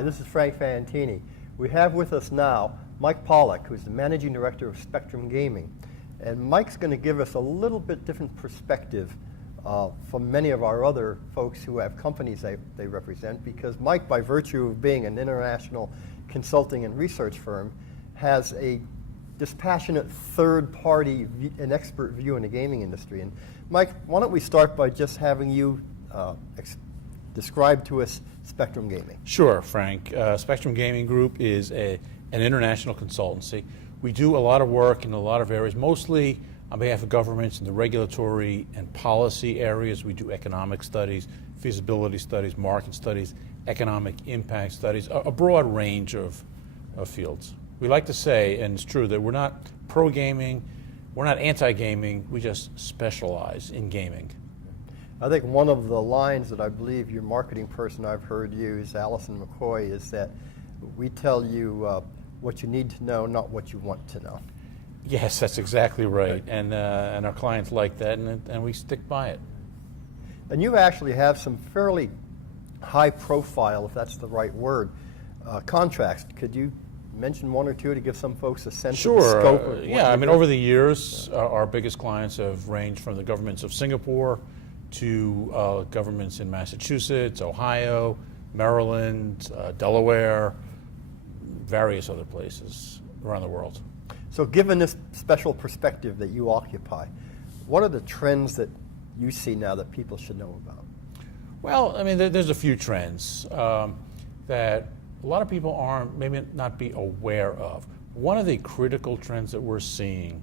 Hi, this is Frank Fantini. We have with us now Mike Pollock, who's the Managing Director of Spectrum Gaming. And Mike's going to give us a little bit different perspective from many of our other folks who have companies they represent, because Mike, by virtue of being an international consulting and research firm, has a dispassionate third-party and expert view in the gaming industry. And Mike, why don't we start by just having you describe to us Spectrum Gaming. Sure, Frank. Spectrum Gaming Group is an international consultancy. We do a lot of work in a lot of areas, mostly on behalf of governments in the regulatory and policy areas. We do economic studies, feasibility studies, market studies, economic impact studies, a broad range of fields. We like to say, and it's true, that we're not pro-gaming, we're not anti-gaming, we just specialize in gaming. I think one of the lines that I believe your marketing person I've heard use, Allison McCoy, is that we tell you what you need to know, not what you want to know. Yes, that's exactly right. And our clients like that, and we stick by it. And you actually have some fairly high profile, if that's the right word, contracts. Could you mention one or two to give some folks a sense of the scope? Of yeah, I mean, over the years, our biggest clients have ranged from the governments of Singapore to governments in Massachusetts, Ohio, Maryland, Delaware, various other places around the world. So given this special perspective that you occupy, what are the trends that you see now that people should know about? Well, I mean, there's a few trends that a lot of people maybe not be aware of. One of the critical trends that we're seeing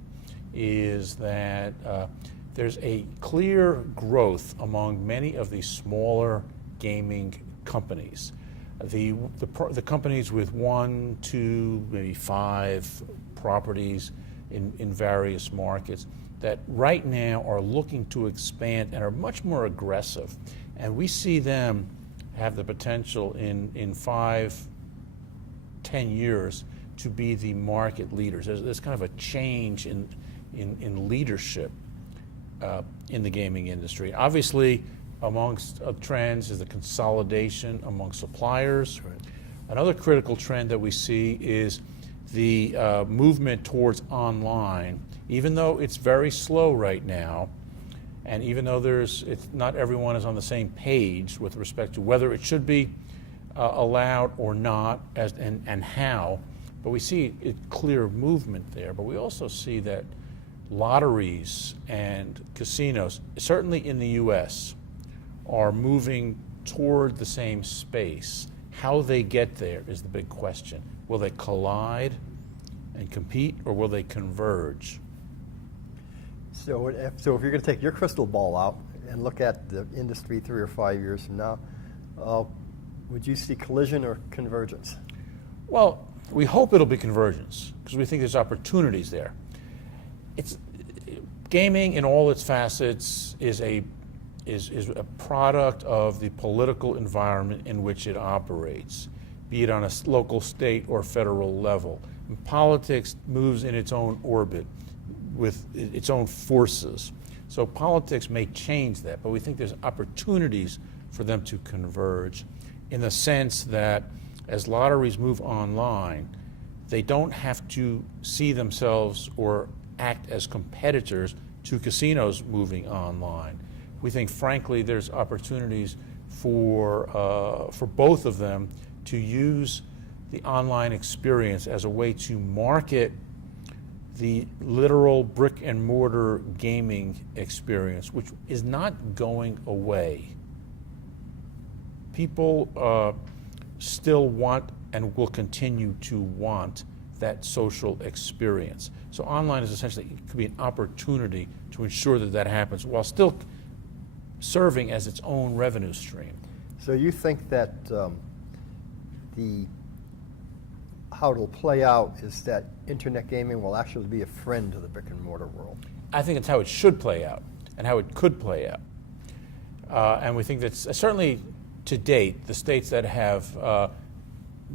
is that there's a clear growth among many of the smaller gaming companies. The companies with 1, 2, maybe 5 properties in various markets that right now are looking to expand and are much more aggressive. And we see them have the potential in 5, 10 years to be the market leaders. There's kind of a change in leadership in the gaming industry. Obviously, amongst trends is the consolidation among suppliers. Right. Another critical trend that we see is the movement towards online. Even though it's very slow right now, and even though not everyone is on the same page with respect to whether it should be allowed or not, and how, but we see a clear movement there. But we also see that lotteries and casinos, certainly in the U.S., are moving toward the same space. How they get there is the big question. Will they collide and compete, or will they converge? So if you're going to take your crystal ball out and look at the industry 3 or 5 years from now, would you see collision or convergence? Well, we hope it'll be convergence, because we think there's opportunities there. Gaming in all its facets is a product of the political environment in which it operates, be it on a local, state, or federal level. And politics moves in its own orbit with its own forces. So politics may change that, but we think there's opportunities for them to converge in the sense that as lotteries move online, they don't have to see themselves or act as competitors to casinos moving online. We think, frankly, there's opportunities for both of them to use the online experience as a way to market the literal brick and mortar gaming experience, which is not going away. People still want and will continue to want that social experience. So online is essentially, it could be an opportunity to ensure that that happens while still serving as its own revenue stream. So you think that how it'll play out is that internet gaming will actually be a friend to the brick and mortar world? I think it's how it should play out and how it could play out. And we think that certainly to date, the states that have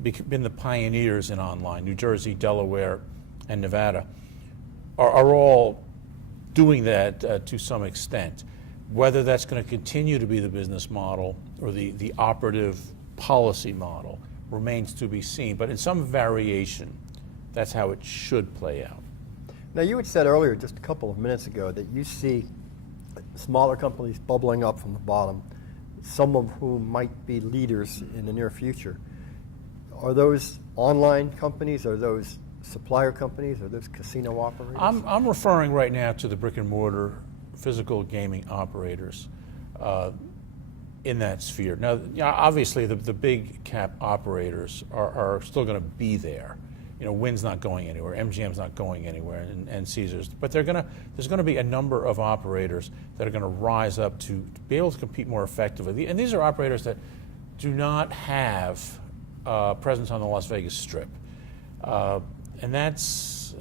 been the pioneers in online, New Jersey, Delaware, and Nevada, are all doing that to some extent. Whether that's going to continue to be the business model or the operative policy model remains to be seen. But in some variation, that's how it should play out. Now, you had said earlier, just a couple of minutes ago, that you see smaller companies bubbling up from the bottom, some of whom might be leaders in the near future. Are those online companies? Are those supplier companies? Are those casino operators? I'm referring right now to the brick and mortar physical gaming operators in that sphere. Now, obviously, the big cap operators are still going to be there. You know, Wynn's not going anywhere, MGM's not going anywhere, and Caesars. But there's going to be a number of operators that are going to rise up to be able to compete more effectively. And these are operators that do not have presence on the Las Vegas Strip. And that's,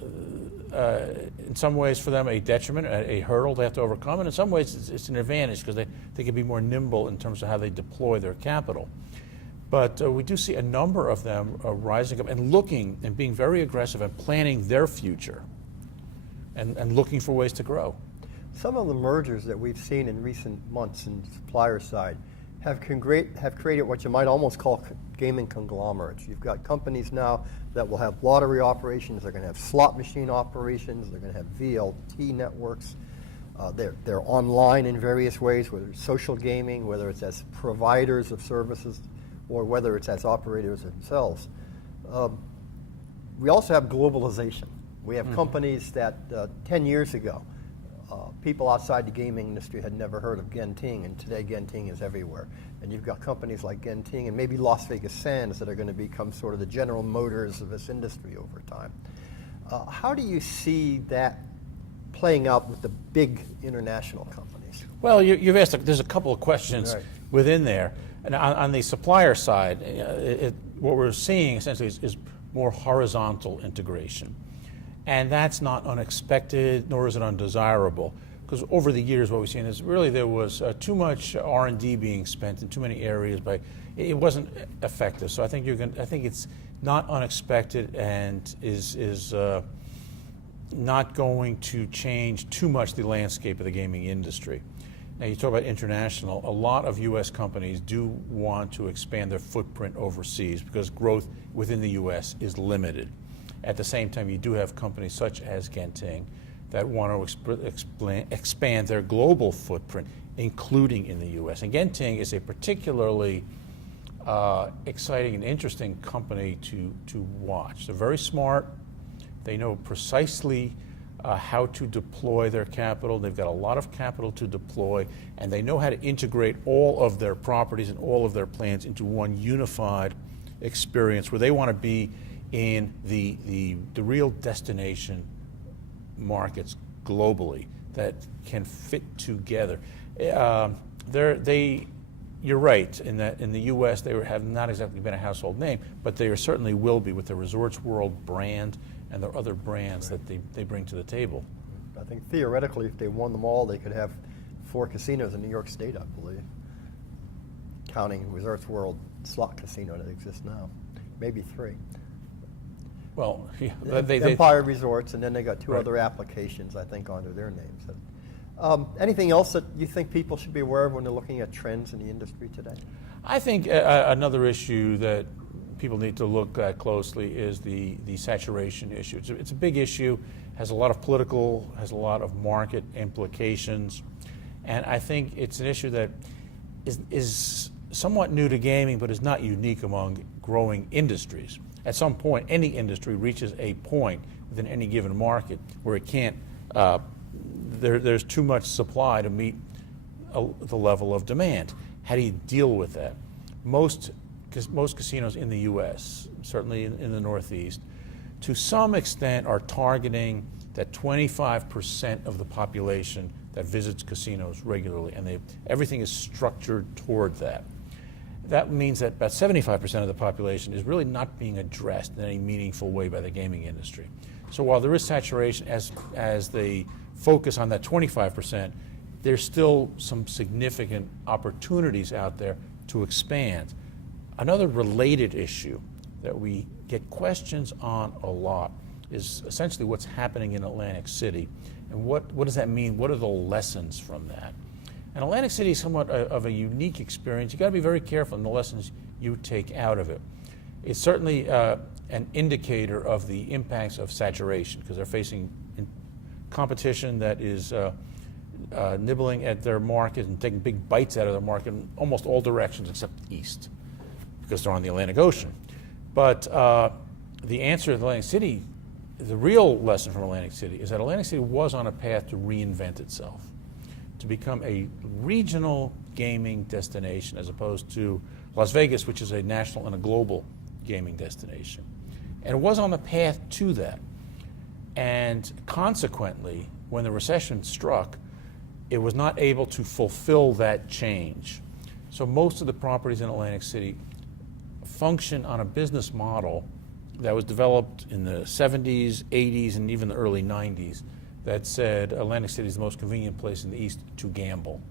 in some ways for them, a detriment, a hurdle they have to overcome. And in some ways, it's an advantage because they can be more nimble in terms of how they deploy their capital. But we do see a number of them rising up and looking and being very aggressive and planning their future and looking for ways to grow. Some of the mergers that we've seen in recent months in the supplier side have created what you might almost call gaming conglomerates. You've got companies now that will have lottery operations, they're going to have slot machine operations, they're going to have VLT networks. They're online in various ways, whether it's social gaming, whether it's as providers of services, or whether it's as operators themselves. We also have globalization. We have companies that 10 years ago, people outside the gaming industry had never heard of Genting, and today Genting is everywhere. And you've got companies like Genting and maybe Las Vegas Sands that are going to become sort of the General Motors of this industry over time. How do you see that playing out with the big international companies? Well, you've asked, there's a couple of questions Right. within there. And on the supplier side, what we're seeing essentially is more horizontal integration. And that's not unexpected, nor is it undesirable. Because over the years, what we've seen is really there was too much R&D being spent in too many areas, but it wasn't effective. So I think I think it's not unexpected and is not going to change too much the landscape of the gaming industry. Now, you talk about international. A lot of U.S. companies do want to expand their footprint overseas because growth within the U.S. is limited. At the same time, you do have companies such as Genting that want to expand their global footprint, including in the U.S. And Genting is a particularly exciting and interesting company to watch. They're very smart. They know precisely how to deploy their capital. They've got a lot of capital to deploy, and they know how to integrate all of their properties and all of their plans into one unified experience where they want to be in the real destination markets globally that can fit together. You're right in that in the U.S. they have not exactly been a household name, but they certainly will be with the Resorts World brand and their other brands that they bring to the table. I think theoretically, if they won them all, they could have 4 casinos in New York State, I believe, counting Resorts World slot casino that exists now, maybe 3. Well, yeah, Empire Resorts, and then they got 2 Right. other applications, I think, under their names. Anything else that you think people should be aware of when they're looking at trends in the industry today? I think another issue that people need to look at closely is the saturation issue. It's a big issue, has a lot of political, has a lot of market implications, and I think it's an issue that is somewhat new to gaming, but is not unique among growing industries. At some point, any industry reaches a point within any given market where it can't, there's too much supply to meet the level of demand. How do you deal with that? Most casinos in the U.S., certainly in the Northeast, to some extent are targeting that 25% of the population that visits casinos regularly, and everything is structured toward that. That means that about 75% of the population is really not being addressed in any meaningful way by the gaming industry. So while there is saturation as they focus on that 25%, there's still some significant opportunities out there to expand. Another related issue that we get questions on a lot is essentially what's happening in Atlantic City. And what does that mean? What are the lessons from that? And Atlantic City is somewhat of a unique experience. You've got to be very careful in the lessons you take out of it. It's certainly an indicator of the impacts of saturation, because they're facing competition that is nibbling at their market and taking big bites out of their market in almost all directions except east, because they're on the Atlantic Ocean. But the answer to Atlantic City, the real lesson from Atlantic City, is that Atlantic City was on a path to reinvent itself, to become a regional gaming destination as opposed to Las Vegas, which is a national and a global gaming destination. And it was on the path to that. And consequently, when the recession struck, it was not able to fulfill that change. So most of the properties in Atlantic City function on a business model that was developed in the 70s, 80s, and even the early 90s that said Atlantic City is the most convenient place in the East to gamble.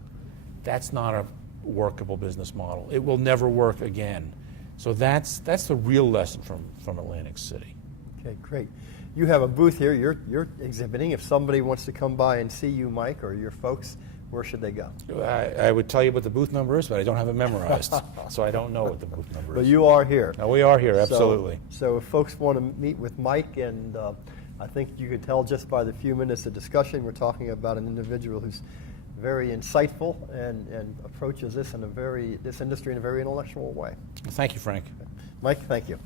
That's not a workable business model. It will never work again. So that's the real lesson from Atlantic City. Okay, great. You have a booth here. You're exhibiting. If somebody wants to come by and see you, Mike, or your folks, where should they go? I would tell you what the booth number is, but I don't have it memorized, so I don't know what the booth number is. But you are here. No, we are here, absolutely. So if folks want to meet with Mike, and I think you could tell just by the few minutes of discussion, we're talking about an individual who's very insightful and approaches this industry in a very intellectual way. Thank you, Frank. Mike, thank you.